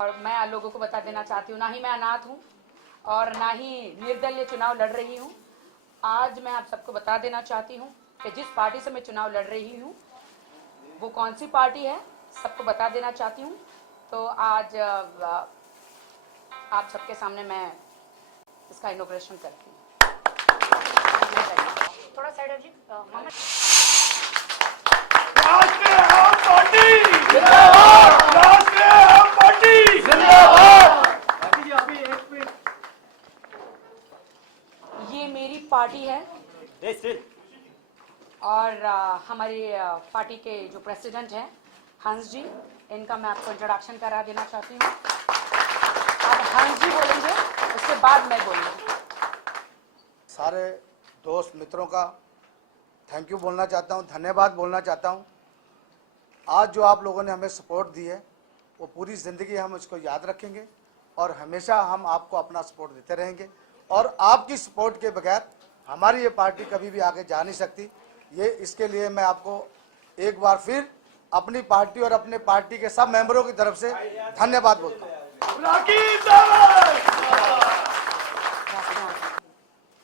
और मैं आप लोगों को बता देना चाहती हूँ, ना ही मैं अनाथ हूँ और ना ही निर्दलीय चुनाव लड़ रही हूँ। आज मैं आप सबको बता देना चाहती हूँ कि जिस पार्टी से मैं चुनाव लड़ रही हूँ वो कौन सी पार्टी है, सबको बता देना चाहती हूँ। तो आज आप सबके सामने मैं इसका इनॉग्रेशन करती हूँ। थोड़ा साइड हट जी मामा। राष्ट्रीय आम पार्टी जिंदाबाद, राष्ट्रीय आम पार्टी जिंदाबाद। पार्टी जी अभी एक मिनट, ये मेरी पार्टी है और हमारी पार्टी के जो प्रेसिडेंट हैं हंस जी, इनका मैं आपको इंट्रोडक्शन करा देना चाहती हूँ। आप हंस जी बोलेंगे, उसके बाद मैं बोलूँगी। सारे दोस्त मित्रों का थैंक यू बोलना चाहता हूँ, धन्यवाद बोलना चाहता हूँ। आज जो आप लोगों ने हमें सपोर्ट दी है वो पूरी ज़िंदगी हम इसको याद रखेंगे और हमेशा हम आपको अपना सपोर्ट देते रहेंगे। और आपकी सपोर्ट के बगैर हमारी ये पार्टी कभी भी आगे जा नहीं सकती। ये इसके लिए मैं आपको एक बार फिर अपनी पार्टी और अपने पार्टी के सब मेंबरों की तरफ से धन्यवाद बोलता हूँ।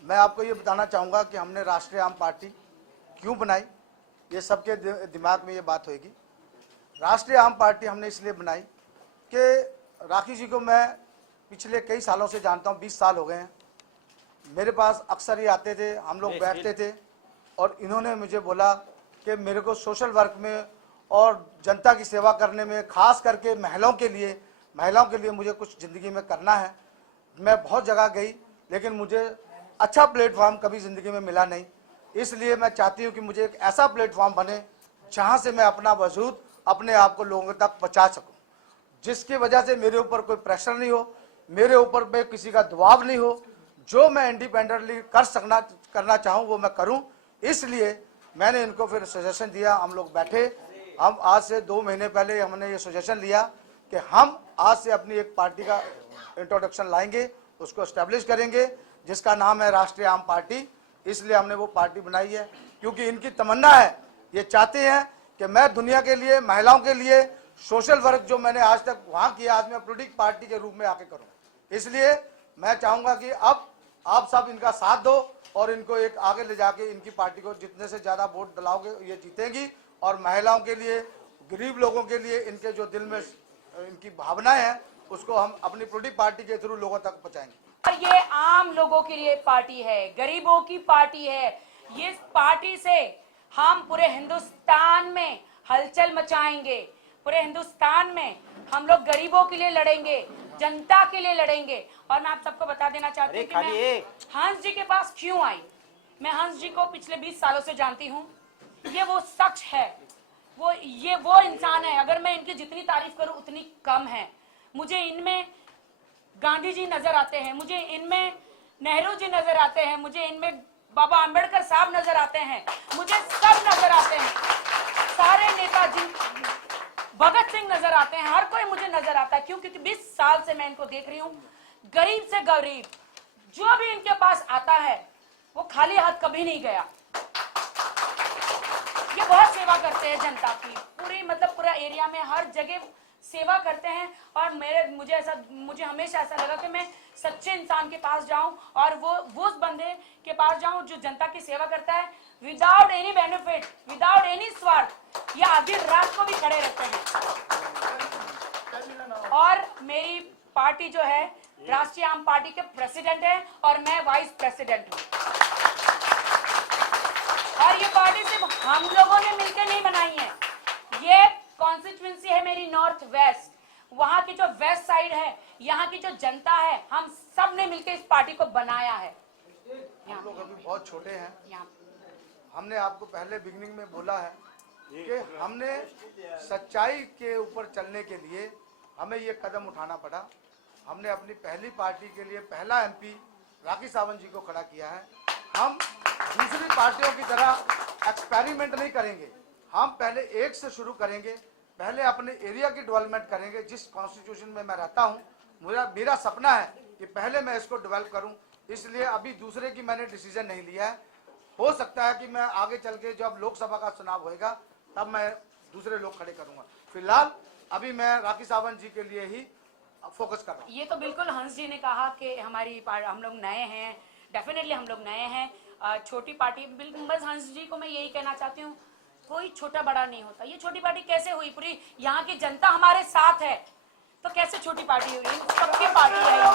मैं आपको ये बताना चाहूँगा कि हमने राष्ट्रीय आम पार्टी क्यों बनाई, ये सबके दिमाग में ये बात होगी। राष्ट्रीय आम पार्टी हमने इसलिए बनाई कि राखी जी को मैं पिछले कई सालों से जानता हूँ, 20 साल हो गए हैं। मेरे पास अक्सर ये आते थे, हम लोग बैठते थे और इन्होंने मुझे बोला कि मेरे को सोशल वर्क में और जनता की सेवा करने में, खास करके महिलाओं के लिए मुझे कुछ ज़िंदगी में करना है। मैं बहुत जगह गई लेकिन मुझे अच्छा प्लेटफॉर्म कभी ज़िंदगी में मिला नहीं। इसलिए मैं चाहती हूँ कि मुझे एक ऐसा प्लेटफॉर्म बने जहाँ से मैं अपना वजूद अपने आप को लोगों तक पहुँचा सकूँ, जिसकी वजह से मेरे ऊपर कोई प्रेशर नहीं हो, मेरे ऊपर पे किसी का दबाव नहीं हो। जो मैं इंडिपेंडेंटली करना चाहूँ वो मैं करूँ। इसलिए मैंने इनको फिर सजेशन दिया। हम लोग बैठे, हम आज से 2 महीने पहले हमने ये सजेशन लिया कि हम आज से अपनी एक पार्टी का इंट्रोडक्शन लाएंगे, उसको इस्टेब्लिश करेंगे जिसका नाम है राष्ट्रीय आम पार्टी। इसलिए हमने वो पार्टी बनाई है क्योंकि इनकी तमन्ना है, ये चाहते हैं कि मैं दुनिया के लिए, महिलाओं के लिए सोशल वर्क जो मैंने आज तक वहाँ किया, आज मैं पॉलिटिकल पार्टी के रूप में आके करूँ। इसलिए मैं चाहूँगा कि अब आप सब इनका साथ दो और इनको एक आगे ले जाके इनकी पार्टी को जितने से ज़्यादा वोट दिलाओगे ये जीतेगी। और महिलाओं के लिए, गरीब लोगों के लिए इनके जो दिल में इनकी भावनाएं हैं उसको हम अपनी पॉलिटिकल पार्टी के थ्रू लोगों तक पहुँचाएंगे। और ये आम लोगों के लिए पार्टी है, गरीबों की पार्टी है। ये पार्टी से हम पूरे हिंदुस्तान में हलचल मचाएंगे। पूरे हिंदुस्तान में हम लोग गरीबों के लिए लड़ेंगे, जनता के लिए लड़ेंगे। और मैं आप सबको बता देना चाहती हूँ कि मैं हंस जी के पास क्यों आई। मैं हंस जी को पिछले 20 सालों से जानती हूँ। ये वो शख्स है, वो इंसान है, अगर मैं इनकी जितनी तारीफ करूँ उतनी कम है। मुझे इनमें गांधी जी नजर आते हैं, मुझे इनमें नेहरू जी नजर आते हैं, मुझे इनमें बाबा अंबेडकर साहब नजर आते हैं, मुझे सब नजर आते हैं, सारे नेताजी, भगत सिंह नजर आते हैं, हर कोई मुझे नजर आता है। क्यों? क्योंकि 20 साल से मैं इनको देख रही हूँ। गरीब से गरीब जो भी इनके पास आता है वो खाली हाथ कभी नहीं गया। ये बहुत सेवा करते हैं जनता की, पूरा एरिया में हर जगह सेवा करते हैं। और मुझे हमेशा ऐसा लगा कि मैं सच्चे इंसान के पास जाऊं और वो उस बंदे के पास जाऊं जो जनता की सेवा करता है without any benefit, without any स्वार्थ। ये आधी रात को भी खड़े रहते हैं। और मेरी पार्टी जो है राष्ट्रीय आम पार्टी के प्रेसिडेंट है और मैं वाइस प्रेसिडेंट हूँ। और ये पार्टी सिर्फ हम लोगों ने मिलकर नहीं बनाई है। ये कॉन्स्टिट्यूएंसी है मेरी नॉर्थ वेस्ट, वहां की जो वेस्ट साइड है, यहाँ की जो जनता है, हम सब ने मिलकर इस पार्टी को बनाया है। हम लोग अभी बहुत छोटे हैं। हमने आपको पहले बिगिनिंग में बोला है कि हमने सच्चाई के ऊपर चलने के लिए हमें ये कदम उठाना पड़ा। हमने अपनी पहली पार्टी के लिए पहला एमपी राखी सावंत जी को खड़ा किया है। हम दूसरी पार्टियों की तरह एक्सपेरिमेंट नहीं करेंगे, हम पहले एक से शुरू करेंगे, पहले अपने एरिया की डेवलपमेंट करेंगे। जिस कॉन्स्टिट्यूशन में मैं रहता हूँ, मेरा सपना है कि पहले मैं इसको डेवलप करूँ। इसलिए अभी दूसरे की मैंने डिसीजन नहीं लिया है। हो सकता है कि मैं आगे चल के जब लोकसभा का चुनाव होएगा तब मैं दूसरे लोग खड़े करूँगा। फिलहाल अभी मैं राखी सावंत जी के लिए ही फोकस कर रहा हूँ। ये तो बिल्कुल हंस जी ने कहा कि हम लोग नए हैं, डेफिनेटली हम लोग नए हैं, छोटी पार्टी, बिल्कुल। बस हंस जी को मैं यही कहना चाहती हूँ, कोई छोटा बड़ा नहीं होता। ये छोटी पार्टी कैसे हुई? पूरी यहाँ की जनता हमारे साथ है, तो कैसे छोटी पार्टी हुई? सबकी पार्टी है ये।